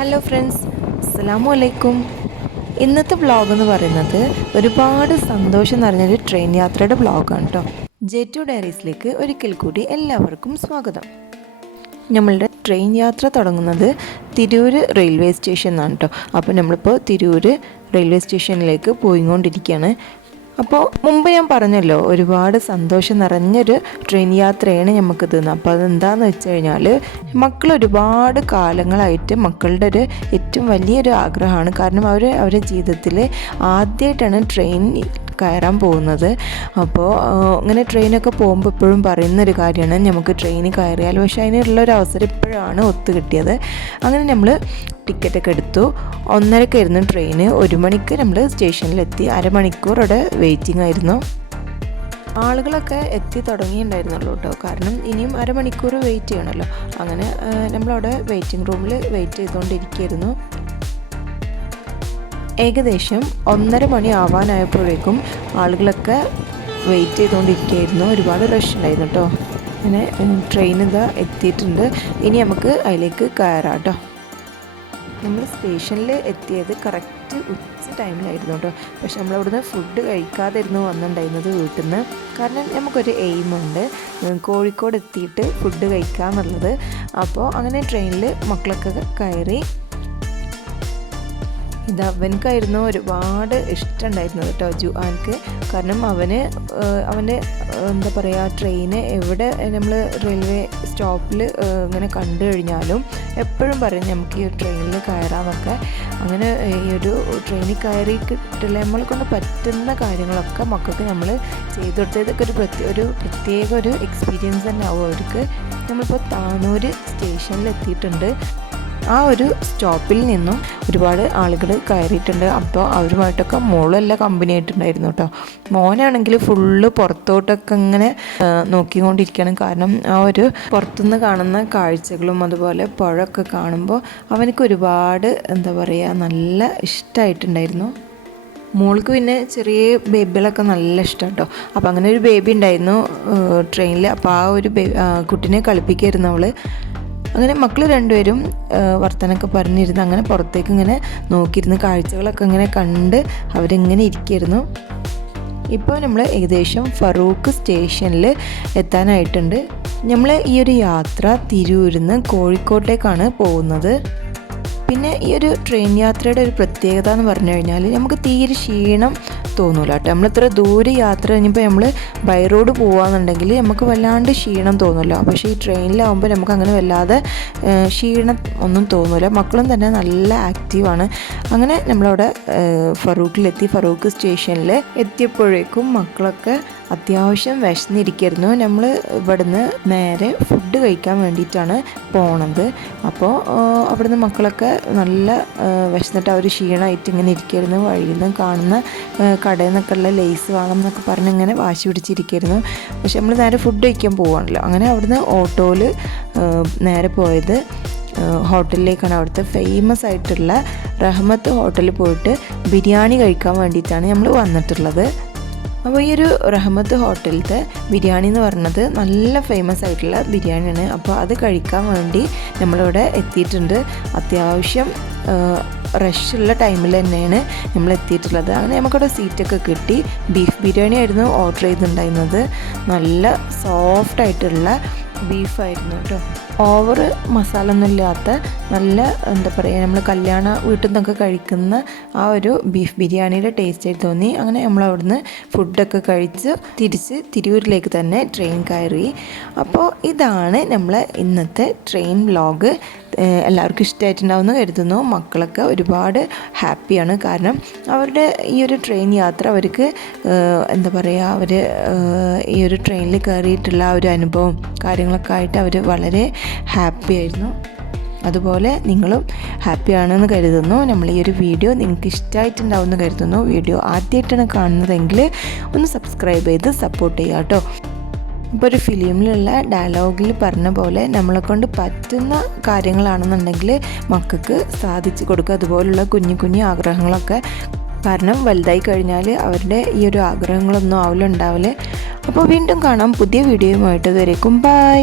Hello friends, അസ്സലാമു അലൈക്കും. ഇന്നത്തെ വ്ളോഗ് എന്ന് പറയുന്നത് ഒരുപാട് സന്തോഷം നിറഞ്ഞൊരു ട്രെയിൻ യാത്രയുടെ വ്ളോഗാണ് കേട്ടോ. ജെറ്റു ഡയറീസിലേക്ക് ഒരിക്കൽ കൂടി എല്ലാവർക്കും സ്വാഗതം. നമ്മളുടെ ട്രെയിൻ യാത്ര തുടങ്ങുന്നത് തിരൂർ റെയിൽവേ സ്റ്റേഷനിലാണ് കേട്ടോ. അപ്പോൾ നമ്മളിപ്പോൾ തിരൂർ റെയിൽവേ സ്റ്റേഷനിലേക്ക് പോയിക്കൊണ്ടിരിക്കുകയാണ്. അപ്പോൾ മുമ്പ് ഞാൻ പറഞ്ഞല്ലോ, ഒരുപാട് സന്തോഷം നിറഞ്ഞൊരു ട്രെയിൻ യാത്രയാണ് നമുക്കിത്. അപ്പോൾ അതെന്താണെന്ന് വെച്ച് കഴിഞ്ഞാൽ, മക്കൾ ഒരുപാട് കാലങ്ങളായിട്ട് മക്കളുടെ ഒരു ഏറ്റവും വലിയൊരു ആഗ്രഹമാണ്. കാരണം അവരുടെ ജീവിതത്തിൽ ആദ്യമായിട്ടാണ് ട്രെയിൻ കയറാൻ പോകുന്നത്. അപ്പോൾ ഇങ്ങനെ ട്രെയിനൊക്കെ പോകുമ്പോൾ എപ്പോഴും പറയുന്നൊരു കാര്യമാണ്, നമുക്ക് ട്രെയിനിൽ കയറിയാൽ. പക്ഷേ അതിനുള്ളൊരു അവസരം ഇപ്പോഴാണ് ഒത്തു കിട്ടിയത്. അങ്ങനെ നമ്മൾ ടിക്കറ്റൊക്കെ എടുത്തു. 1:30 ട്രെയിന്. 1 മണിക്ക് നമ്മൾ സ്റ്റേഷനിലെത്തി. അരമണിക്കൂർ അവിടെ വെയിറ്റിംഗ് ആയിരുന്നു. ആളുകളൊക്കെ എത്തി തുടങ്ങിയിട്ടുണ്ടായിരുന്നുള്ളൂ കേട്ടോ. കാരണം ഇനിയും അരമണിക്കൂർ വെയിറ്റ് ചെയ്യണമല്ലോ. അങ്ങനെ നമ്മളവിടെ വെയിറ്റിംഗ് റൂമിൽ വെയിറ്റ് ചെയ്തുകൊണ്ടിരിക്കുകയായിരുന്നു. ഏകദേശം 1:30 മണി ആവാനായപ്പോഴേക്കും ആളുകളൊക്കെ വെയിറ്റ് ചെയ്തുകൊണ്ടിരിക്കുകയായിരുന്നു. ഒരുപാട് റഷ് ഉണ്ടായിരുന്നു കേട്ടോ. അങ്ങനെ ട്രെയിൻ ഇതാ എത്തിയിട്ടുണ്ട്. ഇനി നമുക്ക് അതിലേക്ക് കയറാം കേട്ടോ. നമ്മൾ സ്റ്റേഷനിൽ എത്തിയത് കറക്റ്റ് ഉച്ച ടൈമിലായിരുന്നു കേട്ടോ. പക്ഷെ നമ്മളവിടുന്ന് ഫുഡ് കഴിക്കാതിരുന്നു വന്നിട്ടുണ്ടായിരുന്നത് വീട്ടിൽ നിന്ന്. കാരണം നമുക്കൊരു എയിമുണ്ട്, കോഴിക്കോട് എത്തിയിട്ട് ഫുഡ് കഴിക്കാമെന്നുള്ളത്. അപ്പോൾ അങ്ങനെ ട്രെയിനിൽ മക്കളൊക്കെ കയറി. ഇത് അവനക്കായിരുന്നു ഒരുപാട് ഇഷ്ടമുണ്ടായിരുന്നത് കേട്ടോ, ജുആൻക്ക്. കാരണം അവന് എന്താ പറയുക, ട്രെയിന് എവിടെ നമ്മൾ റെയിൽവേ സ്റ്റോപ്പിൽ ഇങ്ങനെ കണ്ടു കഴിഞ്ഞാലും എപ്പോഴും പറയും നമുക്ക് ഈ ട്രെയിനിൽ കയറാമെന്നൊക്കെ. അങ്ങനെ ഈ ഒരു ട്രെയിനിൽ കയറി കിട്ടില്ല, നമ്മളെ കൊണ്ട് പറ്റുന്ന കാര്യങ്ങളൊക്കെ മക്കൾക്ക് നമ്മൾ ചെയ്തു കൊടുത്തത്. ഇതൊക്കെ ഒരു പ്രത്യേക ഒരു എക്സ്പീരിയൻസ് തന്നെ ആവും അവർക്ക്. നമ്മളിപ്പോൾ താനൂർ സ്റ്റേഷനിൽ എത്തിയിട്ടുണ്ട്. ആ ഒരു സ്റ്റോപ്പിൽ നിന്നും ഒരുപാട് ആളുകൾ കയറിയിട്ടുണ്ട്. അപ്പോൾ അവരുമായിട്ടൊക്കെ മോളെല്ലാം കമ്പനി ആയിട്ടുണ്ടായിരുന്നു കേട്ടോ. മോനാണെങ്കിൽ ഫുള്ള് പുറത്തോട്ടൊക്കെ ഇങ്ങനെ നോക്കിക്കൊണ്ടിരിക്കണം. കാരണം ആ ഒരു പുറത്തുനിന്ന് കാണുന്ന കാഴ്ചകളും അതുപോലെ പുഴയൊക്കെ കാണുമ്പോൾ അവനക്ക് ഒരുപാട് എന്താ പറയുക, നല്ല ഇഷ്ടമായിട്ടുണ്ടായിരുന്നു. മോൾക്ക് പിന്നെ ചെറിയ ബേബികളൊക്കെ നല്ല ഇഷ്ടം കേട്ടോ. അപ്പോൾ അങ്ങനെ ഒരു ബേബി ഉണ്ടായിരുന്നു ട്രെയിനിൽ. അപ്പോൾ ആ ഒരു കുട്ടീനെ കളിപ്പിക്കായിരുന്നു അവൾ. അങ്ങനെ മക്കൾ രണ്ടുപേരും വർത്തനൊക്കെ പറഞ്ഞിരുന്നു. അങ്ങനെ പുറത്തേക്ക് ഇങ്ങനെ നോക്കിയിരുന്ന് കാഴ്ചകളൊക്കെ ഇങ്ങനെ കണ്ട് അവരിങ്ങനെ ഇരിക്കുകയായിരുന്നു. ഇപ്പോൾ നമ്മൾ ഏകദേശം ഫറൂഖ് സ്റ്റേഷനിൽ എത്താനായിട്ടുണ്ട്. നമ്മൾ ഈ ഒരു യാത്ര തിരൂരിൽ നിന്ന് കോഴിക്കോട്ടേക്കാണ് പോകുന്നത്. പിന്നെ ഈ ഒരു ട്രെയിൻ യാത്രയുടെ ഒരു പ്രത്യേകത എന്ന് പറഞ്ഞു കഴിഞ്ഞാൽ, നമുക്ക് തീരെ ക്ഷീണം തോന്നില്ല കേട്ടോ. നമ്മളിത്ര ദൂരെ യാത്ര കഴിഞ്ഞപ്പോൾ നമ്മൾ ബൈ റോഡ് പോകാമെന്നുണ്ടെങ്കിൽ നമുക്ക് വല്ലാണ്ട് ക്ഷീണം തോന്നില്ല. പക്ഷേ ഈ ട്രെയിനിലാവുമ്പോൾ നമുക്ക് അങ്ങനെ വല്ലാതെ ക്ഷീണം ഒന്നും തോന്നില്ല. മക്കളും തന്നെ നല്ല ആക്റ്റീവാണ്. അങ്ങനെ നമ്മളവിടെ ഫറൂഖിലെത്തി. ഫറൂഖ് സ്റ്റേഷനിൽ എത്തിയപ്പോഴേക്കും മക്കളൊക്കെ അത്യാവശ്യം വിശന്നിരിക്കുന്നു. നമ്മൾ ഇവിടുന്ന് നേരെ ഫുഡ് കഴിക്കാൻ വേണ്ടിയിട്ടാണ് പോണത്. അപ്പോൾ അവിടുന്ന് മക്കളൊക്കെ നല്ല വിശന്നിട്ട് അവർ ക്ഷീണമായിട്ട് ഇങ്ങനെ ഇരിക്കുന്നു. വഴിയിൽ നിന്ന് കാണുന്ന കടയിൽ നിന്നൊക്കെ ഉള്ള ലേസ് വേണം എന്നൊക്കെ പറഞ്ഞ് ഇങ്ങനെ വാശി പിടിച്ചിരിക്കുന്നു. പക്ഷെ നമ്മൾ നേരെ ഫുഡ് കഴിക്കാൻ പോവാണല്ലോ. അങ്ങനെ അവിടുന്ന് ഓട്ടോയിൽ നേരെ പോയത് ഹോട്ടലിലേക്കാണ്. അവിടുത്തെ ഫേമസ് ആയിട്ടുള്ള റഹ്മത്ത് ഹോട്ടലിൽ പോയിട്ട് ബിരിയാണി കഴിക്കാൻ വേണ്ടിയിട്ടാണ് നമ്മൾ വന്നിട്ടുള്ളത്. അപ്പോൾ ഈ ഒരു റഹ്മത്ത് ഹോട്ടലിലത്തെ ബിരിയാണി എന്ന് പറയുന്നത് നല്ല ഫേമസ് ആയിട്ടുള്ള ബിരിയാണിയാണ്. അപ്പോൾ അത് കഴിക്കാൻ വേണ്ടി നമ്മളിവിടെ എത്തിയിട്ടുണ്ട്. അത്യാവശ്യം റഷുള്ള ടൈമിൽ തന്നെയാണ് നമ്മൾ എത്തിയിട്ടുള്ളത്. അങ്ങനെ നമുക്കവിടെ സീറ്റൊക്കെ കിട്ടി. ബീഫ് ബിരിയാണി ആയിരുന്നു ഓർഡർ ചെയ്തിട്ടുണ്ടായിരുന്നത്. നല്ല സോഫ്റ്റായിട്ടുള്ള ബീഫായിരുന്നു കേട്ടോ. ഓവർ മസാല ഒന്നും ഇല്ലാത്ത നല്ല എന്താ പറയുക, നമ്മൾ കല്യാണ വീട്ടിൽ നിന്നൊക്കെ കഴിക്കുന്ന ആ ഒരു ബീഫ് ബിരിയാണിയുടെ ടേസ്റ്റ് ആയിട്ട് തോന്നി. അങ്ങനെ നമ്മൾ അവിടുന്ന് ഫുഡൊക്കെ കഴിച്ച് തിരിച്ച് തിരൂരിലേക്ക് തന്നെ ട്രെയിൻ കയറി. അപ്പോൾ ഇതാണ് നമ്മളെ ഇന്നത്തെ ട്രെയിൻ വ്ളോഗ്. എല്ലാവർക്കും ഇഷ്ടമായിട്ടുണ്ടാവുമെന്ന് കരുതുന്നു. മക്കളൊക്കെ ഒരുപാട് ഹാപ്പിയാണ്. കാരണം അവരുടെ ഈ ഒരു ട്രെയിൻ യാത്ര അവർക്ക് എന്താ പറയുക, അവർ ഈ ഒരു ട്രെയിനിൽ കയറിയിട്ടുള്ള ആ ഒരു അനുഭവം കാര്യങ്ങളൊക്കെ ആയിട്ട് അവർ വളരെ ഹാപ്പി ആയിരുന്നു. അതുപോലെ നിങ്ങളും ഹാപ്പിയാണെന്ന് കരുതുന്നു. നമ്മൾ ഈ ഒരു വീഡിയോ നിങ്ങൾക്ക് ഇഷ്ടമായിട്ടുണ്ടാവുമെന്ന് കരുതുന്നു. വീഡിയോ ആദ്യമായിട്ടാണ് കാണുന്നതെങ്കിൽ ഒന്ന് സബ്സ്ക്രൈബ് ചെയ്ത് സപ്പോർട്ട് ചെയ്യുക കേട്ടോ. ഇപ്പോൾ ഒരു ഫിലിമിലുള്ള ഡയലോഗിൽ പറഞ്ഞ പോലെ നമ്മളെ കൊണ്ട് പറ്റുന്ന കാര്യങ്ങളാണെന്നുണ്ടെങ്കിൽ മക്കൾക്ക് സാധിച്ചു കൊടുക്കുക. അതുപോലുള്ള കുഞ്ഞു കുഞ്ഞു ആഗ്രഹങ്ങളൊക്കെ. കാരണം വലുതായി കഴിഞ്ഞാൽ അവരുടെ ഈ ഒരു ആഗ്രഹങ്ങളൊന്നും ഉണ്ടാവില്ല. അപ്പോൾ വീണ്ടും കാണാം പുതിയ വീഡിയോയുമായിട്ട്. അതുവരേക്കും ബൈ.